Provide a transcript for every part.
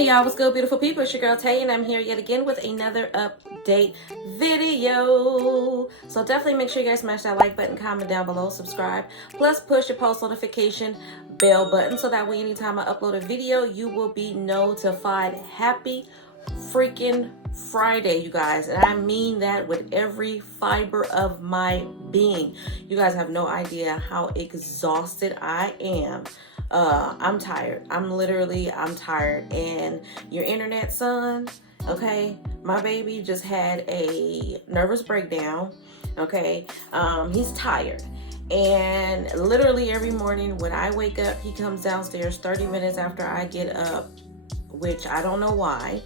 Hey y'all, what's good, beautiful people? It's your girl Tay, and I'm here yet again with another update video. So definitely make sure you guys smash that like button, comment down below, subscribe, plus push your post notification bell button so that way anytime I upload a video, you will be notified. Happy freaking Friday, you guys, and I mean that with every fiber of my being. You guys have no idea how exhausted I am. I'm tired. I'm tired. And your internet son, okay, my baby just had a nervous breakdown. Okay, he's tired. And literally every morning when I wake up, he comes downstairs 30 minutes after I get up, which I don't know why.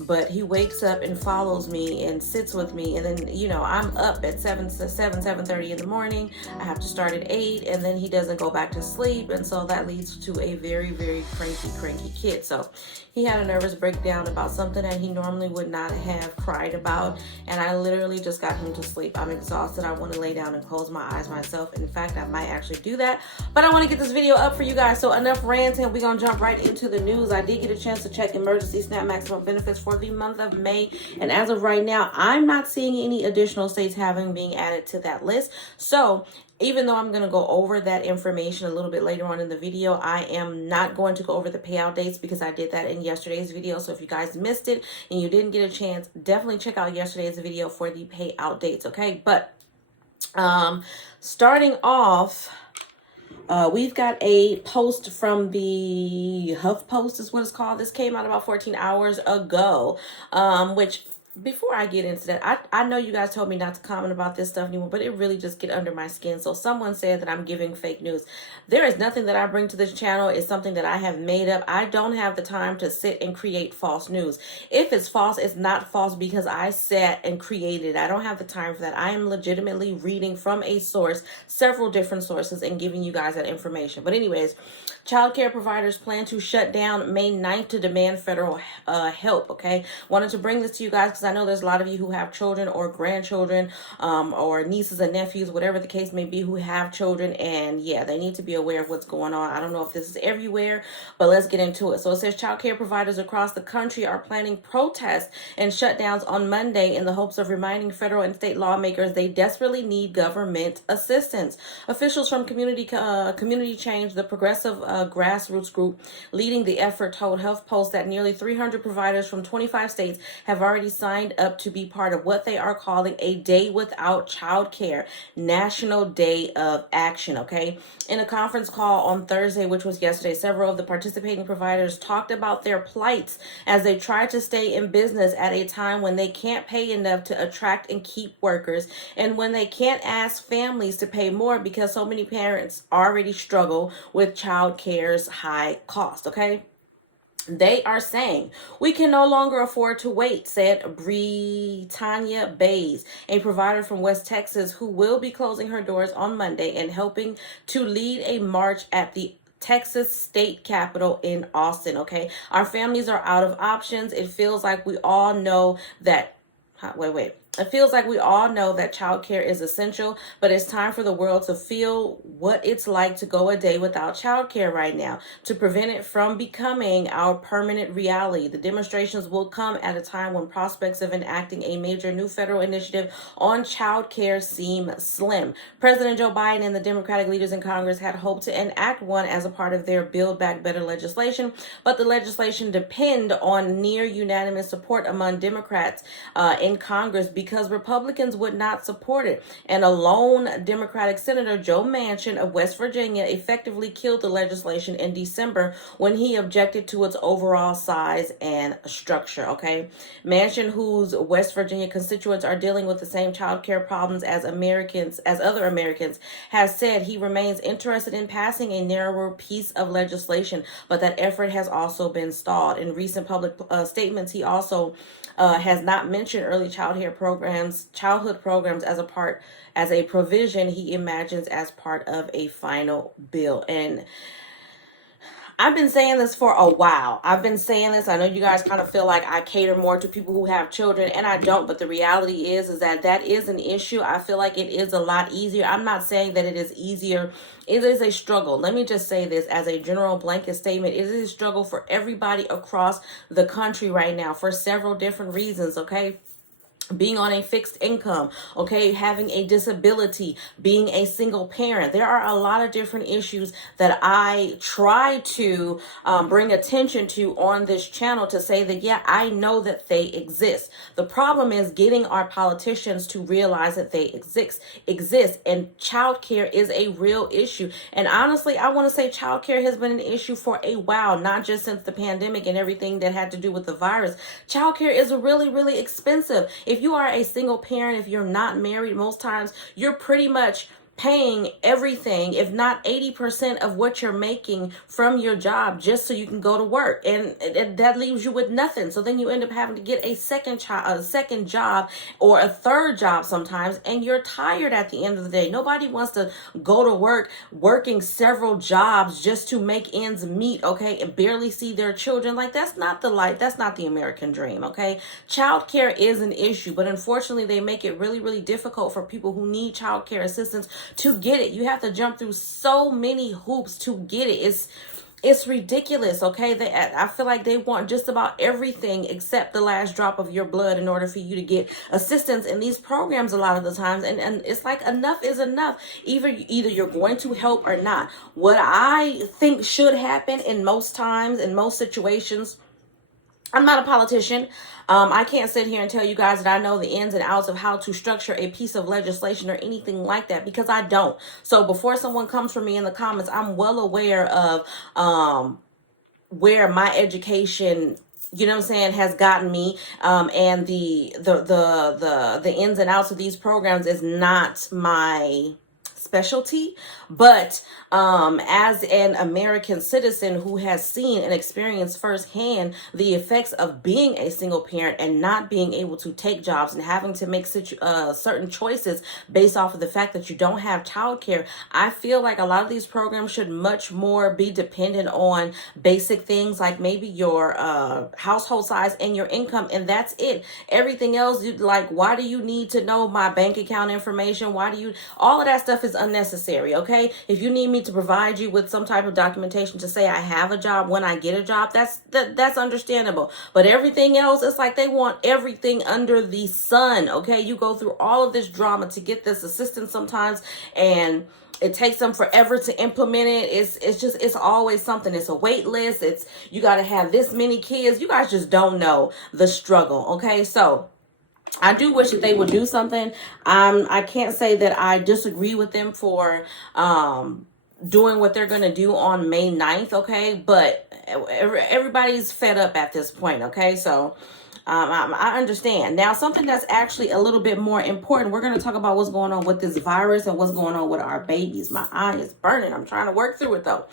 But he wakes up and follows me and sits with me, and then, you know, I'm up at 7:30 in the morning. I have to start at 8, and then he doesn't go back to sleep, and so that leads to a very, very cranky kid. So he had a nervous breakdown about something that he normally would not have cried about, and I literally just got him to sleep. I'm exhausted. I want to lay down and close my eyes myself. In fact, I might actually do that, but I want to get this video up for you guys. So enough ranting. We're gonna jump right into the news. I did get a chance to check emergency SNAP maximum benefits for the month of May, and as of right now, I'm not seeing any additional states being added to that list. So even though I'm going to go over that information a little bit later on in the video, I am not going to go over the payout dates because I did that in yesterday's video. So if you guys missed it and you didn't get a chance, definitely check out yesterday's video for the payout dates. Okay, but starting off, we've got a post from the HuffPost is what it's called. This came out about 14 hours ago, which before I get into that, I know you guys told me not to comment about this stuff anymore, but it really just get under my skin. So someone said that I'm giving fake news. There is nothing that I bring to this channel. It's something that I have made up. I don't have the time to sit and create false news. If it's false, it's not false because I sat and created it. I don't have the time for that. I am legitimately reading from a source, several different sources, and giving you guys that information. But anyways, childcare providers plan to shut down May 9th to demand federal help. Okay, wanted to bring this to you guys because I know there's a lot of you who have children or grandchildren, or nieces and nephews, whatever the case may be, who have children, and yeah, they need to be aware of what's going on. I don't know if this is everywhere, but let's get into it. So it says childcare providers across the country are planning protests and shutdowns on Monday in the hopes of reminding federal and state lawmakers they desperately need government assistance. Officials from Community Change, the progressive grassroots group leading the effort, told HuffPost that nearly 300 providers from 25 states have already signed up to be part of what they are calling a Day Without Childcare, National Day of Action. Okay, in a conference call on Thursday, which was yesterday, several of the participating providers talked about their plights as they try to stay in business at a time when they can't pay enough to attract and keep workers, and when they can't ask families to pay more because so many parents already struggle with child care's high cost. Okay, they are saying we can no longer afford to wait, said Britannia Bays, a provider from West Texas who will be closing her doors on Monday and helping to lead a march at the Texas state capitol in Austin. Okay, our families are out of options. It feels like we all know that. It feels like we all know that childcare is essential, but it's time for the world to feel what it's like to go a day without childcare right now, to prevent it from becoming our permanent reality. The demonstrations will come at a time when prospects of enacting a major new federal initiative on childcare seem slim. President Joe Biden and the Democratic leaders in Congress had hoped to enact one as a part of their Build Back Better legislation, but the legislation depend on near unanimous support among Democrats in Congress because Republicans would not support it. And a lone Democratic Senator, Joe Manchin of West Virginia, effectively killed the legislation in December when he objected to its overall size and structure. Okay, Manchin, whose West Virginia constituents are dealing with the same child care problems as other Americans, has said he remains interested in passing a narrower piece of legislation, but that effort has also been stalled. In recent public statements, he also has not mentioned early childhood programs as a provision he imagines as part of a final bill. And I've been saying this for a while. I've been saying this. I know you guys kind of feel like I cater more to people who have children, and I don't. But the reality is that that is an issue. I feel like it is a lot easier. I'm not saying that it is easier. It is a struggle. Let me just say this as a general blanket statement. It is a struggle for everybody across the country right now for several different reasons, okay? Being on a fixed income, okay, having a disability, being a single parent. There are a lot of different issues that I try to bring attention to on this channel to say that, yeah, I know that they exist. The problem is getting our politicians to realize that they exist, and childcare is a real issue. And honestly, I want to say childcare has been an issue for a while, not just since the pandemic and everything that had to do with the virus. Childcare is really, really expensive. If you are a single parent, if you're not married, most times you're pretty much paying everything, if not 80% of what you're making from your job just so you can go to work. And that leaves you with nothing. So then you end up having to get a second job or a third job sometimes, and you're tired at the end of the day. Nobody wants to go to work working several jobs just to make ends meet, okay, and barely see their children. Like, that's not the life. That's not the American dream, okay? Childcare is an issue, but unfortunately they make it really, really difficult for people who need childcare assistance to get it. You have to jump through so many hoops to get it. It's ridiculous, okay? I feel like they want just about everything except the last drop of your blood in order for you to get assistance in these programs a lot of the times. And it's like enough is enough. Either you're going to help or not. What I think should happen in most times, in most situations, I'm not a politician. I can't sit here and tell you guys that I know the ins and outs of how to structure a piece of legislation or anything like that, because I don't. So before someone comes for me in the comments, I'm well aware of where my education, you know what I'm saying, has gotten me, and the ins and outs of these programs is not my specialty. But as an American citizen who has seen and experienced firsthand the effects of being a single parent and not being able to take jobs and having to make certain choices based off of the fact that you don't have childcare, I feel like a lot of these programs should much more be dependent on basic things like maybe your household size and your income, and that's it. Everything else, like, why do you need to know my bank account information? All of that stuff is unnecessary, okay? If you need me to provide you with some type of documentation to say I have a job when I get a job, that's understandable. But everything else, it's like they want everything under the sun, okay? You go through all of this drama to get this assistance sometimes, and it takes them forever to implement it. It's always something. It's a wait list. You got to have this many kids. You guys just don't know the struggle, okay? So I do wish that they would do something. I can't say that I disagree with them for doing what they're going to do on May 9th, okay? But everybody's fed up at this point, okay? So I understand. Now, something that's actually a little bit more important, we're going to talk about what's going on with this virus and what's going on with our babies. My eye is burning. I'm trying to work through it, though.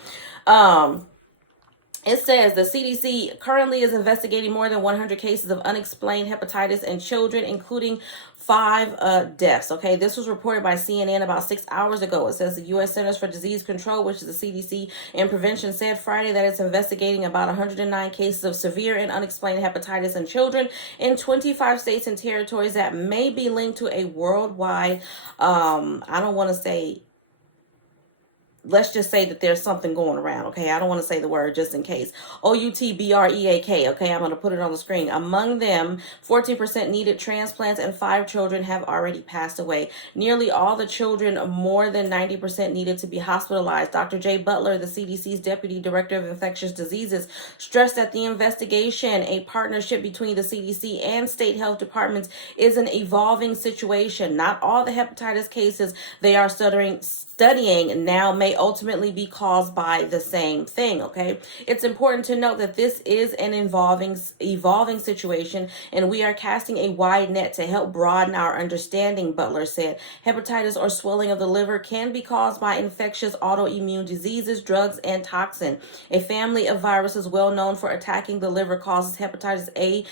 It says the CDC currently is investigating more than 100 cases of unexplained hepatitis in children, including 5 deaths. Okay, this was reported by CNN about 6 hours ago. It says the U.S. Centers for Disease Control, which is the CDC and Prevention, said Friday that it's investigating about 109 cases of severe and unexplained hepatitis in children in 25 states and territories that may be linked to a worldwide, I don't want to say, let's just say that there's something going around, okay? I don't want to say the word just in case. OUTBREAK, okay? I'm going to put it on the screen. Among them, 14% needed transplants and 5 children have already passed away. Nearly all the children, more than 90%, needed to be hospitalized. Dr. Jay Butler, the CDC's Deputy Director of Infectious Diseases, stressed that the investigation, a partnership between the CDC and state health departments, is an evolving situation. Not all the hepatitis cases they are studying now may ultimately be caused by the same thing, okay? It's important to note that this is an evolving situation, and we are casting a wide net to help broaden our understanding, Butler said. Hepatitis, or swelling of the liver, can be caused by infectious autoimmune diseases, drugs, and toxin. A family of viruses well known for attacking the liver causes hepatitis A,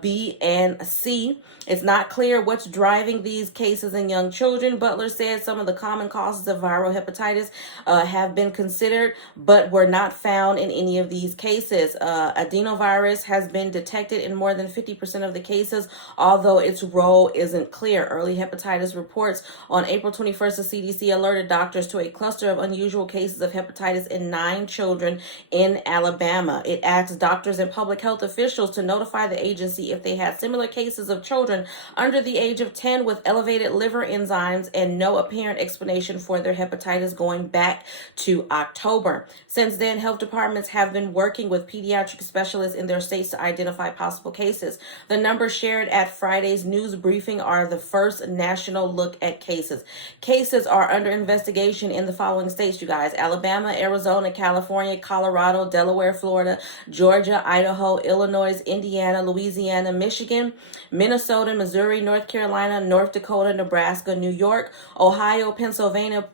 B, and C. It's not clear what's driving these cases in young children. Butler said some of the common causes of viral hepatitis have been considered, but were not found in any of these cases. Adenovirus has been detected in more than 50% of the cases, although its role isn't clear. Early hepatitis reports on April 21st, the CDC alerted doctors to a cluster of unusual cases of hepatitis in 9 children in Alabama. It asked doctors and public health officials to notify the agency if they had similar cases of children under the age of 10 with elevated liver enzymes and no apparent explanation for their hepatitis going back to October. Since then, health departments have been working with pediatric specialists in their states to identify possible cases. The numbers shared at Friday's news briefing are the first national look at cases. Cases are under investigation in the following states, you guys: Alabama, Arizona, California, Colorado, Delaware, Florida, Georgia, Idaho, Illinois, Indiana, Louisiana, Michigan, Minnesota, Missouri, North Carolina, North Dakota, Nebraska, New York, Ohio, Pennsylvania,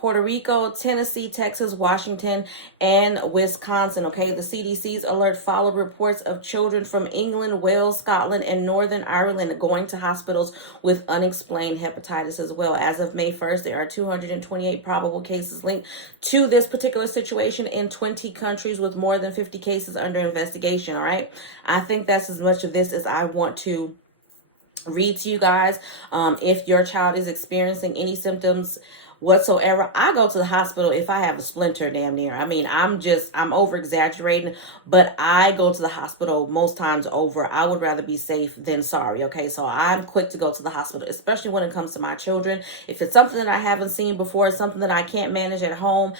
Puerto Rico, Tennessee, Texas, Washington, and Wisconsin. Okay, the CDC's alert followed reports of children from England, Wales, Scotland, and Northern Ireland going to hospitals with unexplained hepatitis as well. As of May 1st, there are 228 probable cases linked to this particular situation in 20 countries with more than 50 cases under investigation. All right, I think that's as much of this as I want to read to you guys. If your child is experiencing any symptoms whatsoever, I go to the hospital if I have a splinter, damn near. I mean, I'm over exaggerating, but I go to the hospital most times over. I would rather be safe than sorry. Okay, so I'm quick to go to the hospital, especially when it comes to my children. If it's something that I haven't seen before, something that I can't manage at home,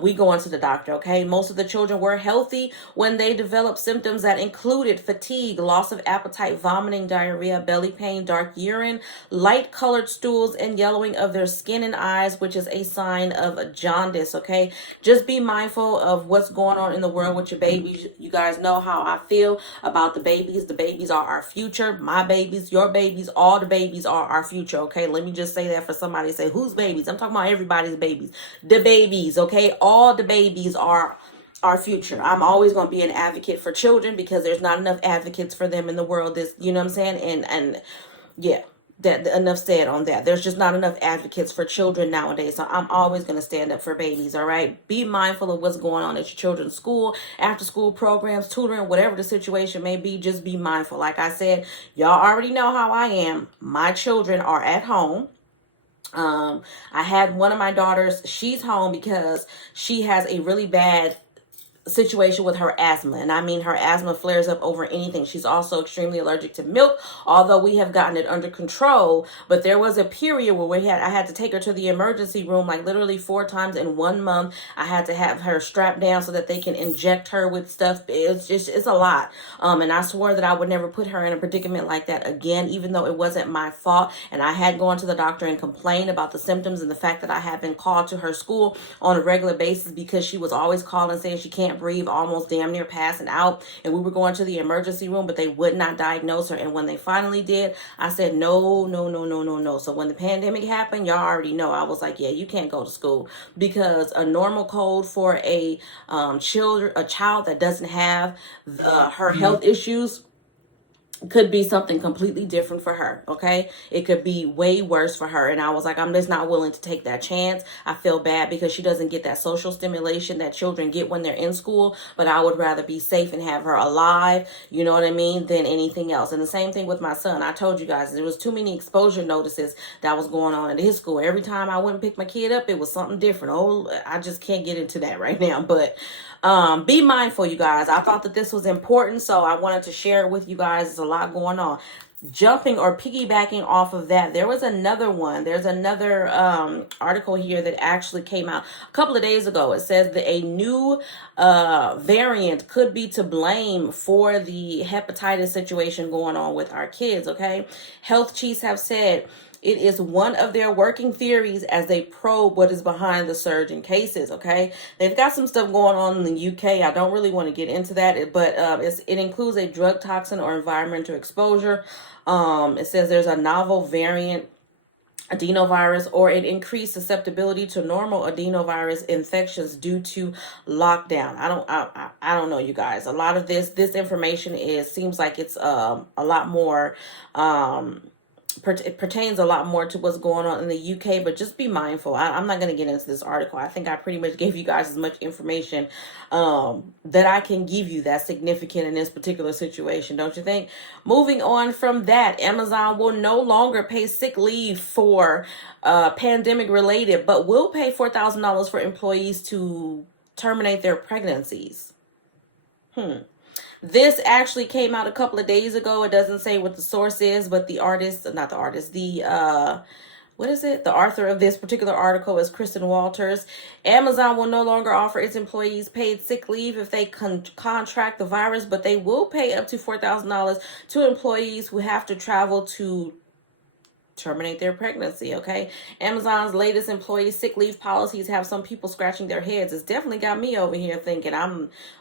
we go into the doctor. Okay, most of the children were healthy when they developed symptoms that included fatigue, loss of appetite, vomiting, diarrhea, belly pain, dark urine, light colored stools, and yellowing of their skin and eyes, which is a sign of jaundice. Okay, just be mindful of what's going on in the world with your babies. You guys know how I feel about the babies. The babies are our future. My babies, your babies, all the babies are our future. Okay, let me just say that for somebody to say, whose babies? I'm talking about everybody's babies. The babies. Okay, all the babies are our future. I'm always going to be an advocate for children because there's not enough advocates for them in the world. This, you know what I'm saying? And yeah, that enough said on that. There's just not enough advocates for children nowadays. So I'm always going to stand up for babies. All right. Be mindful of what's going on at your children's school, after school programs, tutoring, whatever the situation may be. Just be mindful. Like I said, y'all already know how I am. My children are at home. I had one of my daughters, she's home because she has a really bad situation with her asthma, and I mean her asthma flares up over anything. She's also extremely allergic to milk, although we have gotten it under control. But there was a period where I had to take her to the emergency room like literally 4 times in 1 month. I had to have her strapped down so that they can inject her with stuff. It's a lot. And I swore that I would never put her in a predicament like that again, even though it wasn't my fault. And I had gone to the doctor and complained about the symptoms and the fact that I had been called to her school on a regular basis because she was always calling saying she can't breathe, almost damn near passing out. And we were going to the emergency room, but they would not diagnose her. And when they finally did, I said, no, no, no, no, no, no. So when the pandemic happened, y'all already know, I was like, yeah, you can't go to school, because a normal cold for a child that doesn't have her health issues could be something completely different for her. Okay, it could be way worse for her. And I was like, I'm just not willing to take that chance. I feel bad because she doesn't get that social stimulation that children get when they're in school, but I would rather be safe and have her alive, you know what I mean, than anything else. And the same thing with my son. I told you guys there was too many exposure notices that was going on at his school. Every time I went and picked my kid up, it was something different. Oh, I just can't get into that right now, but be mindful, you guys. I thought that this was important, so I wanted to share it with you guys. There's a lot going on. Jumping or piggybacking off of that, there was another one. There's another article here that actually came out a couple of days ago. It says that a new variant could be to blame for the hepatitis situation going on with our kids. Okay, health chiefs have said it is one of their working theories as they probe what is behind the surge in cases. Okay, they've got some stuff going on in the UK. I don't really want to get into that, but it includes a drug toxin or environmental exposure. It says there's a novel variant adenovirus, or it increased susceptibility to normal adenovirus infections due to lockdown. I don't know, you guys. A lot of this information seems like it's a lot more it pertains a lot more to what's going on in the UK, but just be mindful. I'm not going to get into this article. I think I pretty much gave you guys as much information that I can give you that's significant in this particular situation, don't you think? Moving on from that, Amazon will no longer pay sick leave for pandemic related, but will pay $4,000 for employees to terminate their pregnancies. This actually came out a couple of days ago. It doesn't say what the source is, but the author of this particular article is Kristen Walters. Amazon will no longer offer its employees paid sick leave if they contract the virus, but they will pay up to $4,000 to employees who have to travel to terminate their pregnancy. Okay, Amazon's latest employee sick leave policies have some people scratching their heads. It's definitely got me over here thinking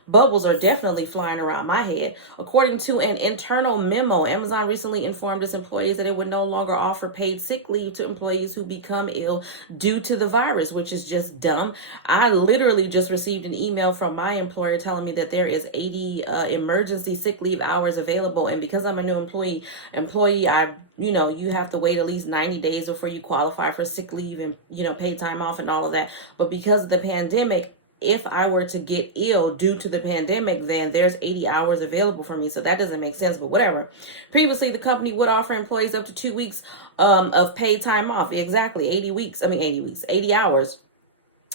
bubbles are definitely flying around my head. According to an internal memo, Amazon recently informed its employees that it would no longer offer paid sick leave to employees who become ill due to the virus, which is just dumb. I literally just received an email from my employer telling me that there is 80 emergency sick leave hours available, and because I'm a new employee, you have to wait at least 90 days before you qualify for sick leave and, paid time off and all of that. But because of the pandemic, if I were to get ill due to the pandemic, then there's 80 hours available for me. So that doesn't make sense, but whatever. Previously, the company would offer employees up to 2 weeks of paid time off. Exactly, 80 hours.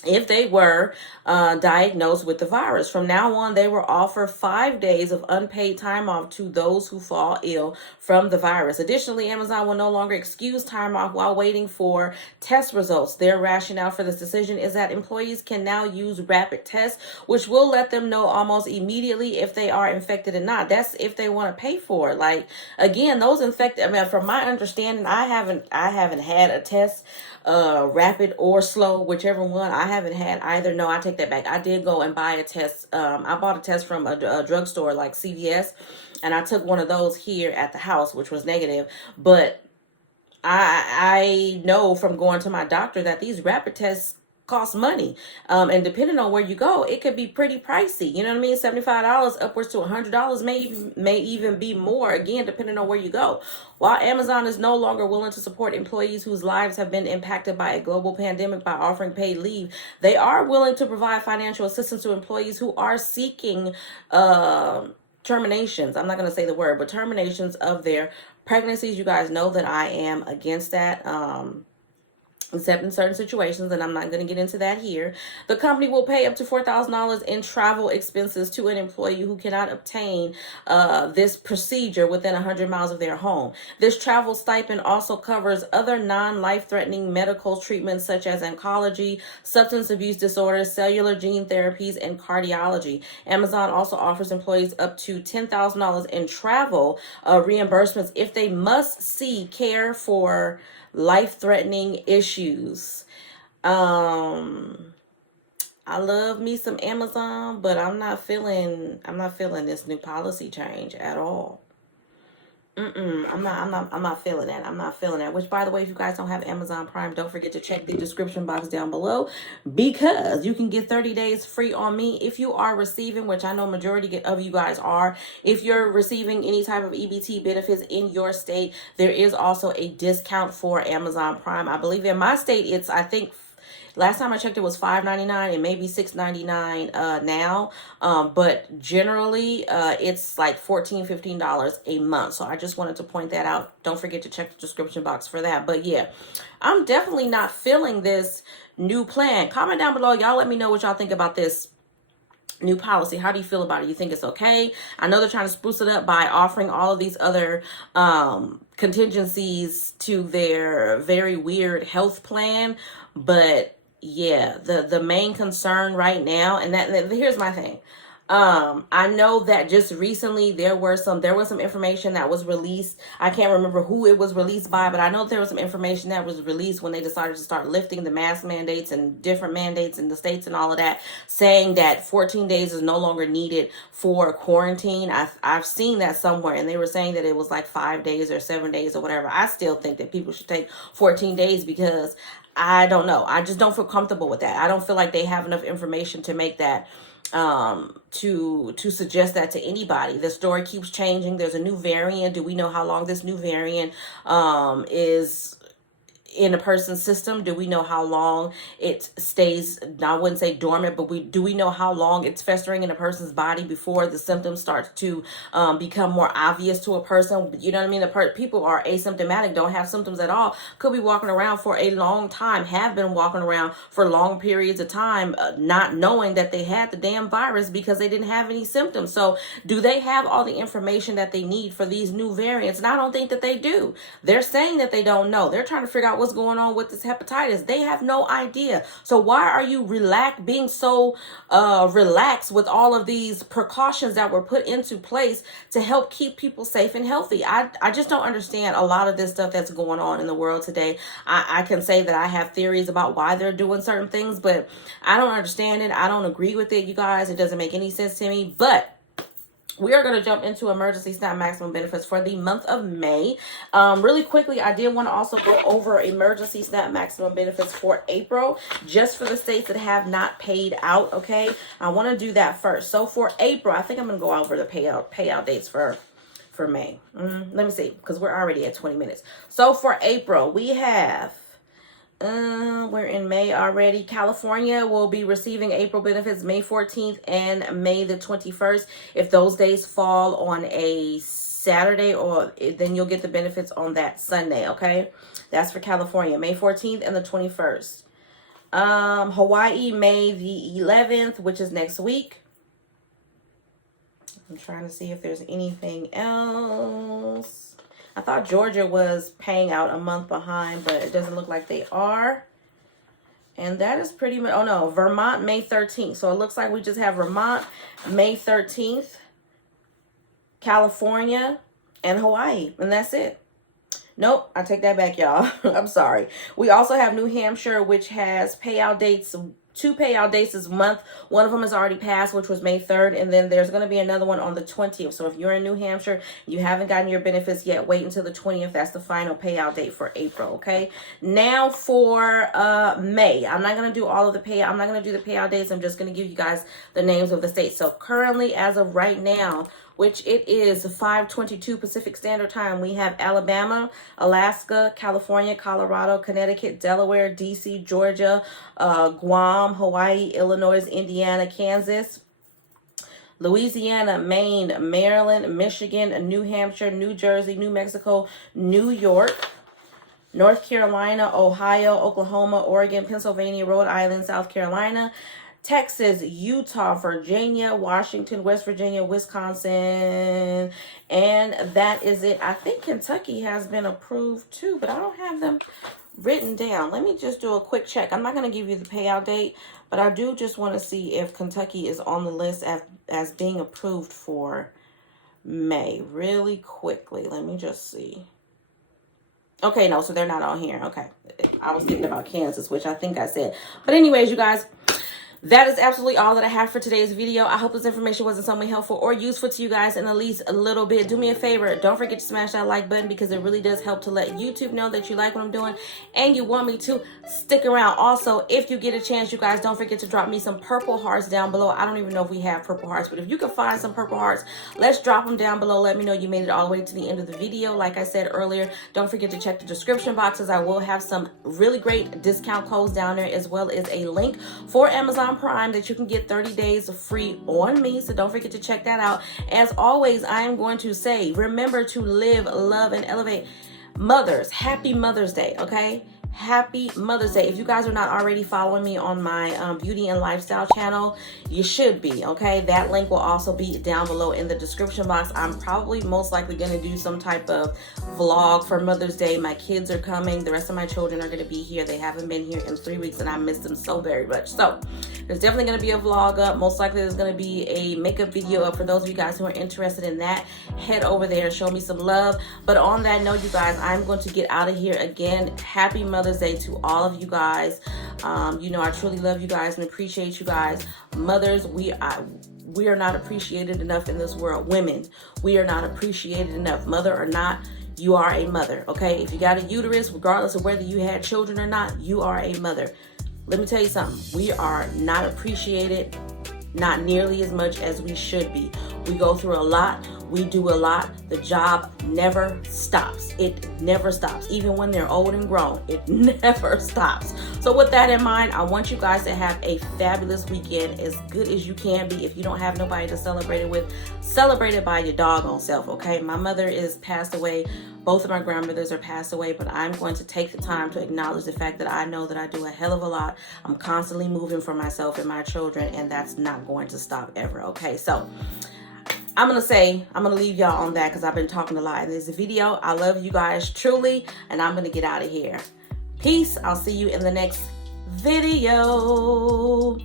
If they were diagnosed with the virus. From now on, they will offer 5 days of unpaid time off to those who fall ill from the virus. Additionally, Amazon will no longer excuse time off while waiting for test results. Their rationale for this decision is that employees can now use rapid tests, which will let them know almost immediately if they are infected or not. That's if they want to pay for it. Like, again, those infected, from my understanding, I haven't had a test, rapid or slow, whichever one. I haven't had either. No, I take that back. I did go and buy a test. I bought a test from a drugstore like CVS, and I took one of those here at the house, which was negative. But I know from going to my doctor that these rapid tests cost money, and depending on where you go, it could be pretty pricey. You know what I mean? $75 upwards to $100 may even be more, again, depending on where you go. While Amazon is no longer willing to support employees whose lives have been impacted by a global pandemic by offering paid leave, they are willing to provide financial assistance to employees who are seeking terminations. I'm not going to say the word, but terminations of their pregnancies. You guys know that I am against that. Except in certain situations, and I'm not going to get into that here. The company will pay up to $4,000 in travel expenses to an employee who cannot obtain this procedure within 100 miles of their home. This travel stipend also covers other non-life-threatening medical treatments such as oncology, substance abuse disorders, cellular gene therapies, and cardiology. Amazon also offers employees up to $10,000 in travel reimbursements if they must see care for life-threatening issues. I love me some Amazon, but I'm not feeling this new policy change at all. I'm not feeling that. I'm not feeling that. Which, by the way, if you guys don't have Amazon Prime, don't forget to check the description box down below, because you can get 30 days free on me if you are receiving, which I know majority of you guys are. If you're receiving any type of EBT benefits in your state, there is also a discount for Amazon Prime. I believe in my state, it's, I think, last time I checked, it was $5.99 and maybe $6.99 now. But generally, it's like $14, $15 a month. So I just wanted to point that out. Don't forget to check the description box for that. But yeah, I'm definitely not feeling this new plan. Comment down below. Y'all let me know what y'all think about this new policy. How do you feel about it? You think it's okay? I know they're trying to spruce it up by offering all of these other contingencies to their very weird health plan, but yeah, the main concern right now, and that here's my thing. I know that just recently there was some information that was released. I can't remember who it was released by, but I know there was some information that was released when they decided to start lifting the mask mandates and different mandates in the states and all of that, saying that 14 days is no longer needed for quarantine. I've seen that somewhere, and they were saying that it was like 5 days or 7 days or whatever. I still think that people should take 14 days because I don't know. I just don't feel comfortable with that. I don't feel like they have enough information to make that to suggest that to anybody. The story keeps changing. There's a new variant. Do we know how long this new variant is in a person's system? Do we know how long it stays, I wouldn't say dormant, but do we know how long it's festering in a person's body before the symptoms start to become more obvious to a person? You know what I mean? People are asymptomatic, don't have symptoms at all, could be walking around for a long time, have been walking around for long periods of time, not knowing that they had the damn virus because they didn't have any symptoms. So do they have all the information that they need for these new variants? And I don't think that they do. They're saying that they don't know. They're trying to figure out what's going on with this hepatitis. They have no idea. So why are you being so relaxed with all of these precautions that were put into place to help keep people safe and healthy? I just don't understand a lot of this stuff that's going on in the world today. I can say that I have theories about why they're doing certain things, but I don't understand it. I don't agree with it, you guys. It doesn't make any sense to me. But we are going to jump into emergency SNAP maximum benefits for the month of May. Really quickly, I did want to also go over emergency SNAP maximum benefits for April, just for the states that have not paid out, okay? I want to do that first. So for April, I think I'm going to go over the payout dates for May. Let me see, because we're already at 20 minutes. So for April, we have we're in May already. California will be receiving April benefits May 14th and May the 21st. If those days fall on a Saturday, or then you'll get the benefits on that Sunday, okay? That's for California, May 14th and the 21st. Hawaii, May the 11th, which is next week. I'm trying to see if there's anything else. I thought Georgia was paying out a month behind, but it doesn't look like they are. And that is pretty much, oh no, Vermont, May 13th. So it looks like we just have Vermont, May 13th, California, and Hawaii. And that's it. Nope, I take that back, y'all. I'm sorry. We also have New Hampshire, which has payout dates, 2 payout dates this month. One of them has already passed, which was May 3rd, and then there's going to be another one on the 20th. So if you're in New Hampshire, you haven't gotten your benefits yet, wait until the 20th. That's the final payout date for April, okay? Now for May. I'm not going to do all of the payout. I'm not going to do the payout dates. I'm just going to give you guys the names of the states. So currently, as of right now, which it is 5:22 Pacific Standard Time, we have Alabama, Alaska, California, Colorado, Connecticut, Delaware, DC, Georgia, Guam, Hawaii, Illinois, Indiana, Kansas, Louisiana, Maine, Maryland, Michigan, New Hampshire, New Jersey, New Mexico, New York, North Carolina, Ohio, Oklahoma, Oregon, Pennsylvania, Rhode Island, South Carolina, Texas, Utah, Virginia, Washington, West Virginia, Wisconsin, and that is it. I think Kentucky has been approved too, but I don't have them written down. Let me just do a quick check. I'm not going to give you the payout date, but I do just want to see if Kentucky is on the list as being approved for May. Really quickly, let me just see. Okay, no, so they're not on here. Okay, I was thinking about Kansas, which I think I said. But anyways, you guys, that is absolutely all that I have for today's video. I hope this information was in some way helpful or useful to you guys in at least a little bit. Do me a favor. Don't forget to smash that like button because it really does help to let YouTube know that you like what I'm doing and you want me to stick around. Also, if you get a chance, you guys, don't forget to drop me some purple hearts down below. I don't even know if we have purple hearts, but if you can find some purple hearts, let's drop them down below. Let me know you made it all the way to the end of the video. Like I said earlier, don't forget to check the description boxes. I will have some really great discount codes down there, as well as a link for Amazon Prime that you can get 30 days free on me. So don't forget to check that out. As always, I am going to say, remember to live, love, and elevate. Mothers, happy Mother's Day, okay? Happy Mother's Day. If you guys are not already following me on my beauty and lifestyle channel, you should be, okay? That link will also be down below in the description box. I'm probably most likely going to do some type of vlog for Mother's Day. My kids are coming. The rest of my children are going to be here. They haven't been here in 3 weeks and I miss them so very much. So There's definitely going to be a vlog up. Most likely there's going to be a makeup video up for those of you guys who are interested in that. Head over there and show me some love. But on that note, you guys, I'm going to get out of here. Again, happy Mother's Day to all of you guys. You know, I truly love you guys and appreciate you guys. Mothers, we are not appreciated enough in this world. Women, we are not appreciated enough. Mother or not, you are a mother, okay? If you got a uterus, regardless of whether you had children or not, you are a mother. Let me tell you something. We are not appreciated, not nearly as much as we should be. We go through a lot. We do a lot. The job never stops. It never stops. Even when they're old and grown, it never stops. So with that in mind, I want you guys to have a fabulous weekend, as good as you can be. If you don't have nobody to celebrate it with, celebrate it by your doggone self, okay? My mother is passed away. Both of my grandmothers are passed away, but I'm going to take the time to acknowledge the fact that I know that I do a hell of a lot. I'm constantly moving for myself and my children, and that's not going to stop ever, okay? So I'm going to leave y'all on that because I've been talking a lot in this video. I love you guys truly, and I'm going to get out of here. Peace. I'll see you in the next video.